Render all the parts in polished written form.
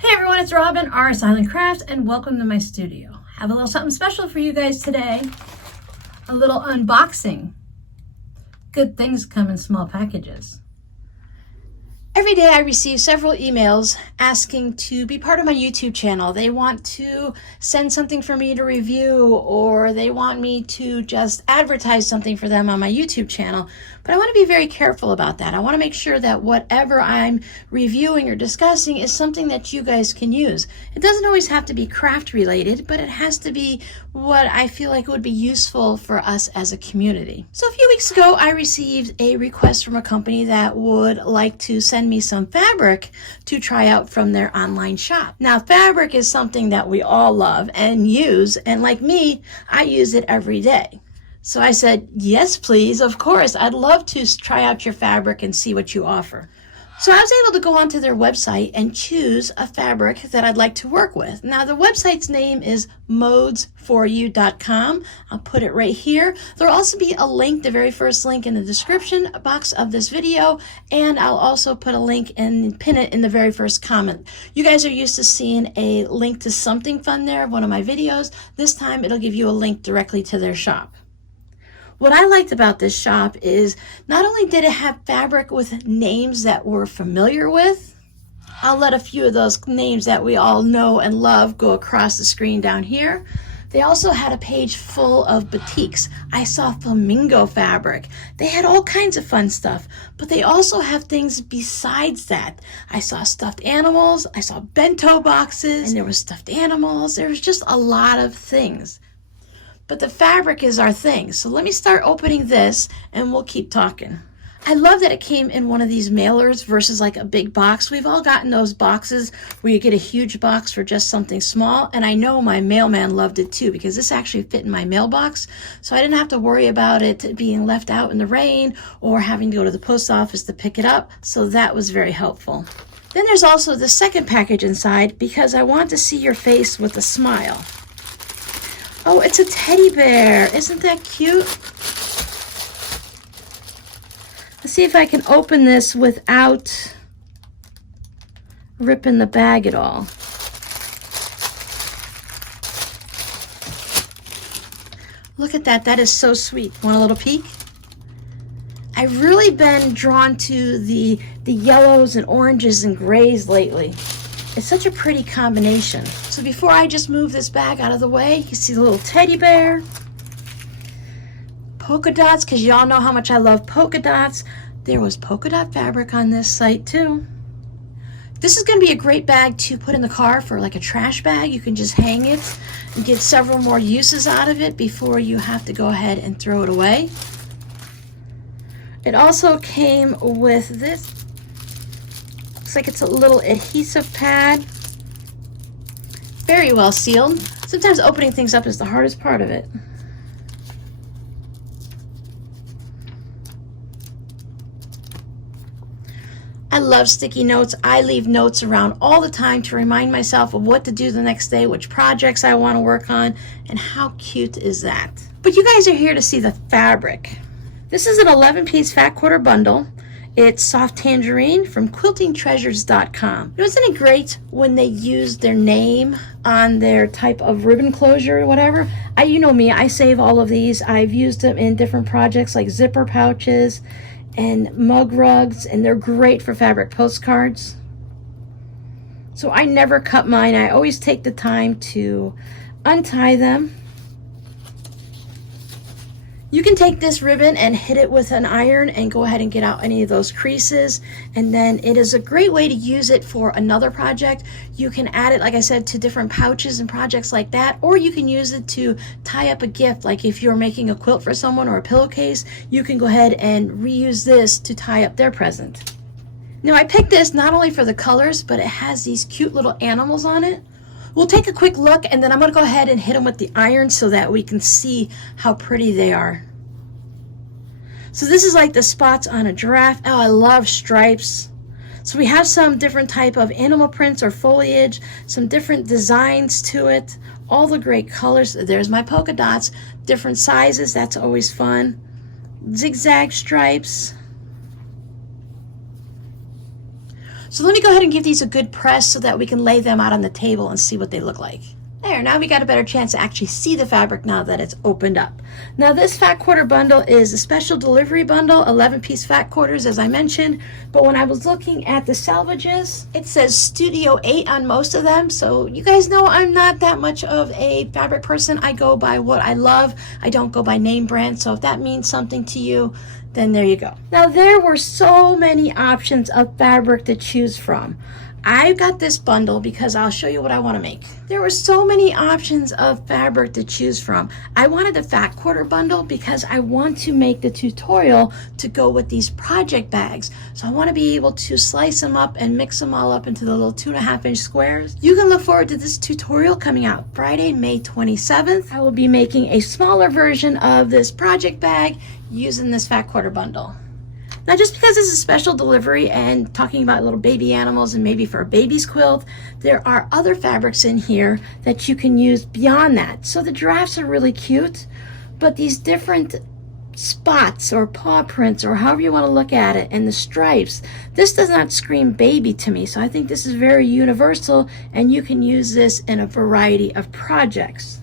Hey everyone, it's Robin, R Silent Crafts, and welcome to my studio. Have a little something special for you guys today. A little unboxing. Good things come in small packages. Every day I receive several emails asking to be part of my YouTube channel. They want to send something for me to review, or they want me to just advertise something for them on my YouTube channel. But I want to be very careful about that. I want to make sure that whatever I'm reviewing or discussing is something that you guys can use. It doesn't always have to be craft related, but it has to be what I feel like would be useful for us as a community. So a few weeks ago, I received a request from a company that would like to send me some fabric to try out from their online shop. Now, fabric is something that we all love and use, and like me, I use it every day. So I said, yes, please, of course, I'd love to try out your fabric and see what you offer. So I was able to go onto their website and choose a fabric that I'd like to work with. Now, the website's name is Modes4u.com. I'll put it right here. There'll also be a link, the very first link in the description box of this video, and I'll also put a link and pin it in the very first comment. You guys are used to seeing a link to something fun there, one of my videos. This time it'll give you a link directly to their shop. What I liked about this shop is not only did it have fabric with names that we're familiar with, I'll let a few of those names that we all know and love go across the screen down here. They also had a page full of batiks. I saw flamingo fabric. They had all kinds of fun stuff, but they also have things besides that. I saw stuffed animals, I saw bento boxes, and there was stuffed animals. There was just a lot of things. But the fabric is our thing. So let me start opening this and we'll keep talking. I love that it came in one of these mailers versus like a big box. We've all gotten those boxes where you get a huge box for just something small. And I know my mailman loved it too, because this actually fit in my mailbox. So I didn't have to worry about it being left out in the rain or having to go to the post office to pick it up. So that was very helpful. Then there's also the second package inside, because I want to see your face with a smile. Oh, it's a teddy bear. Isn't that cute? Let's see if I can open this without ripping the bag at all. Look at that. That is so sweet. Want a little peek? I've really been drawn to the yellows and oranges and grays lately. It's such a pretty combination. So before I just move this bag out of the way, you see the little teddy bear. Polka dots, because y'all know how much I love polka dots. There was polka dot fabric on this site too. This is going to be a great bag to put in the car for like a trash bag. You can just hang it and get several more uses out of it before you have to go ahead and throw it away. It also came with this. Looks like it's a little adhesive pad. Very well sealed. Sometimes opening things up is the hardest part of it. I love sticky notes. I leave notes around all the time to remind myself of what to do the next day, which projects I want to work on, and how cute is that? But you guys are here to see the fabric. This is an 11-piece fat quarter bundle. It's soft tangerine from quiltingtreasures.com. Isn't it great when they use their name on their type of ribbon closure or whatever? You know me, I save all of these. I've used them in different projects like zipper pouches and mug rugs, and they're great for fabric postcards. So I never cut mine. I always take the time to untie them. You can take this ribbon and hit it with an iron and go ahead and get out any of those creases, and then it is a great way to use it for another project. You can add it, like I said, to different pouches and projects like that, or you can use it to tie up a gift. Like if you're making a quilt for someone or a pillowcase, you can go ahead and reuse this to tie up their present. Now I picked this not only for the colors, but it has these cute little animals on it. We'll take a quick look, and then I'm going to go ahead and hit them with the iron so that we can see how pretty they are. So this is like the spots on a giraffe. Oh, I love stripes. So we have some different type of animal prints or foliage, some different designs to it, all the great colors. There's my polka dots, different sizes. That's always fun. Zigzag stripes. So let me go ahead and give these a good press so that we can lay them out on the table and see what they look like. There, now we got a better chance to actually see the fabric now that it's opened up. Now this fat quarter bundle is a special delivery bundle, 11-piece fat quarters as I mentioned, but when I was looking at the salvages, it says Studio 8 on most of them, so you guys know I'm not that much of a fabric person. I go by what I love. I don't go by name brand, so if that means something to you, then there you go. Now there were so many options of fabric to choose from. I got this bundle because I'll show you what I want to make. There were so many options of fabric to choose from. I wanted the fat quarter bundle because I want to make the tutorial to go with these project bags. So I want to be able to slice them up and mix them all up into the little 2.5-inch squares. You can look forward to this tutorial coming out Friday, May 27th. I will be making a smaller version of this project bag using this fat quarter bundle. Now, just because this is special delivery and talking about little baby animals and maybe for a baby's quilt, there are other fabrics in here that you can use beyond that. So the giraffes are really cute, but these different spots or paw prints or however you want to look at it and the stripes, this does not scream baby to me. So I think this is very universal and you can use this in a variety of projects.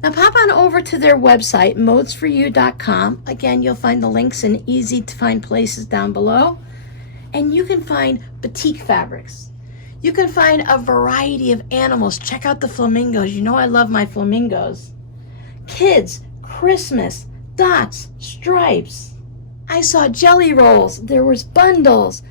Now pop on over to their website, Modes4u.com. Again, you'll find the links in easy to find places down below. And you can find batik fabrics. You can find a variety of animals. Check out the flamingos. You know I love my flamingos. Kids, Christmas, dots, stripes. I saw jelly rolls. There was bundles.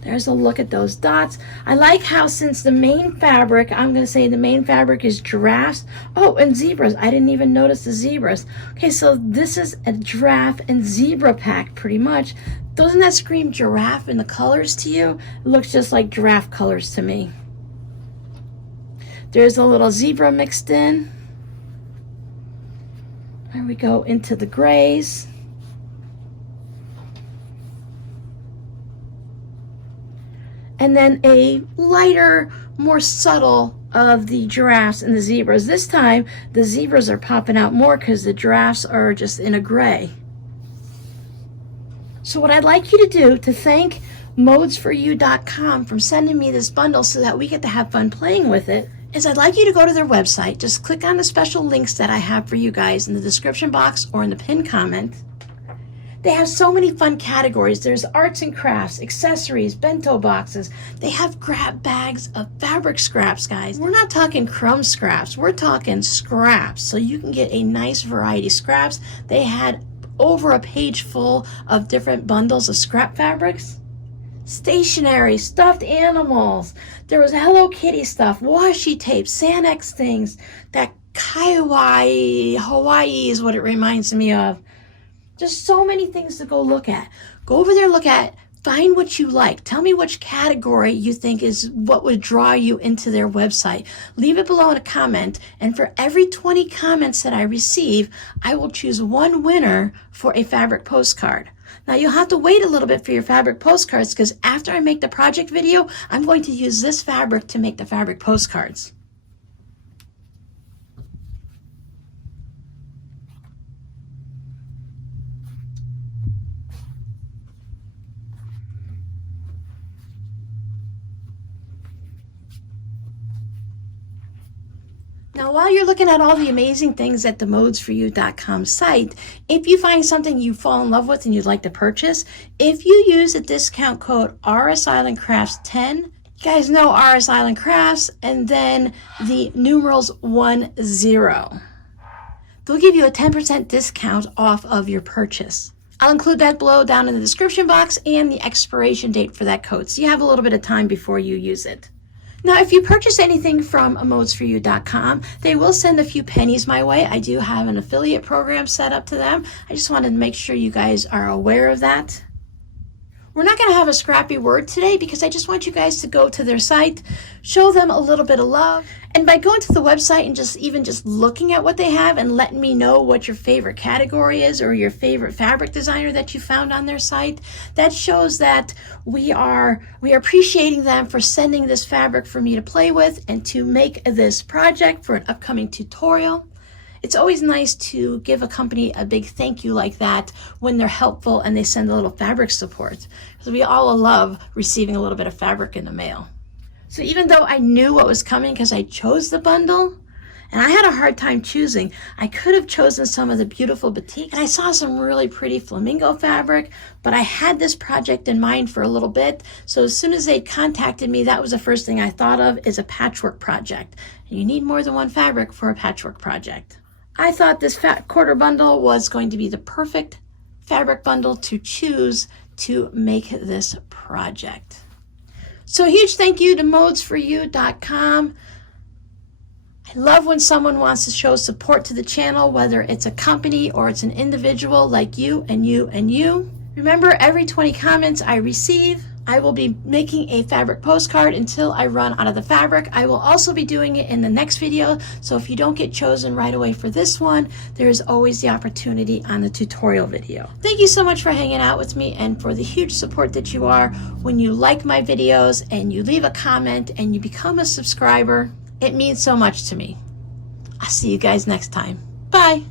There's a look at those dots. I like how since the main fabric, I'm going to say the main fabric is giraffes. Oh, and zebras. I didn't even notice the zebras. Okay, so this is a giraffe and zebra pack pretty much. Doesn't that scream giraffe in the colors to you? It looks just like giraffe colors to me. There's a little zebra mixed in. There we go into the grays. And then a lighter, more subtle of the giraffes and the zebras. This time, the zebras are popping out more because the giraffes are just in a gray. So what I'd like you to do to thank Modes4u.com for sending me this bundle so that we get to have fun playing with it is I'd like you to go to their website. Just click on the special links that I have for you guys in the description box or in the pinned comment. They have so many fun categories. There's arts and crafts, accessories, bento boxes. They have grab bags of fabric scraps, guys. We're not talking crumb scraps. We're talking scraps. So you can get a nice variety of scraps. They had over a page full of different bundles of scrap fabrics. Stationery, stuffed animals. There was Hello Kitty stuff, washi tape, Sanex things. That Hawaii is what it reminds me of. Just so many things to go look at. Go over there, look at, find what you like. Tell me which category you think is what would draw you into their website. Leave it below in a comment, and for every 20 comments that I receive, I will choose one winner for a fabric postcard. Now you'll have to wait a little bit for your fabric postcards because after I make the project video, I'm going to use this fabric to make the fabric postcards. Now, while you're looking at all the amazing things at the Modes4u.com site, if you find something you fall in love with and you'd like to purchase, if you use the discount code RS Island Crafts 10, you guys know RS Island Crafts, and then the numerals 10, they'll give you a 10% discount off of your purchase. I'll include that below down in the description box and the expiration date for that code, so you have a little bit of time before you use it. Now, if you purchase anything from Modes4u.com, they will send a few pennies my way. I do have an affiliate program set up to them. I just wanted to make sure you guys are aware of that. We're not going to have a scrappy word today because I just want you guys to go to their site, show them a little bit of love, and by going to the website and just looking at what they have and letting me know what your favorite category is or your favorite fabric designer that you found on their site, that shows that we are appreciating them for sending this fabric for me to play with and to make this project for an upcoming tutorial. It's always nice to give a company a big thank you like that when they're helpful and they send a little fabric support. Because we all love receiving a little bit of fabric in the mail. So even though I knew what was coming because I chose the bundle, and I had a hard time choosing, I could have chosen some of the beautiful batik, and I saw some really pretty flamingo fabric, but I had this project in mind for a little bit. So as soon as they contacted me, that was the first thing I thought of, is a patchwork project. And you need more than one fabric for a patchwork project. I thought this fat quarter bundle was going to be the perfect fabric bundle to choose to make this project. So a huge thank you to Modes4u.com. I love when someone wants to show support to the channel, whether it's a company or it's an individual like you and you and you. Remember, every 20 comments I receive, I will be making a fabric postcard until I run out of the fabric. I will also be doing it in the next video, so if you don't get chosen right away for this one, there is always the opportunity on the tutorial video. Thank you so much for hanging out with me and for the huge support that you are when you like my videos and you leave a comment and you become a subscriber. It means so much to me. I'll see you guys next time. Bye.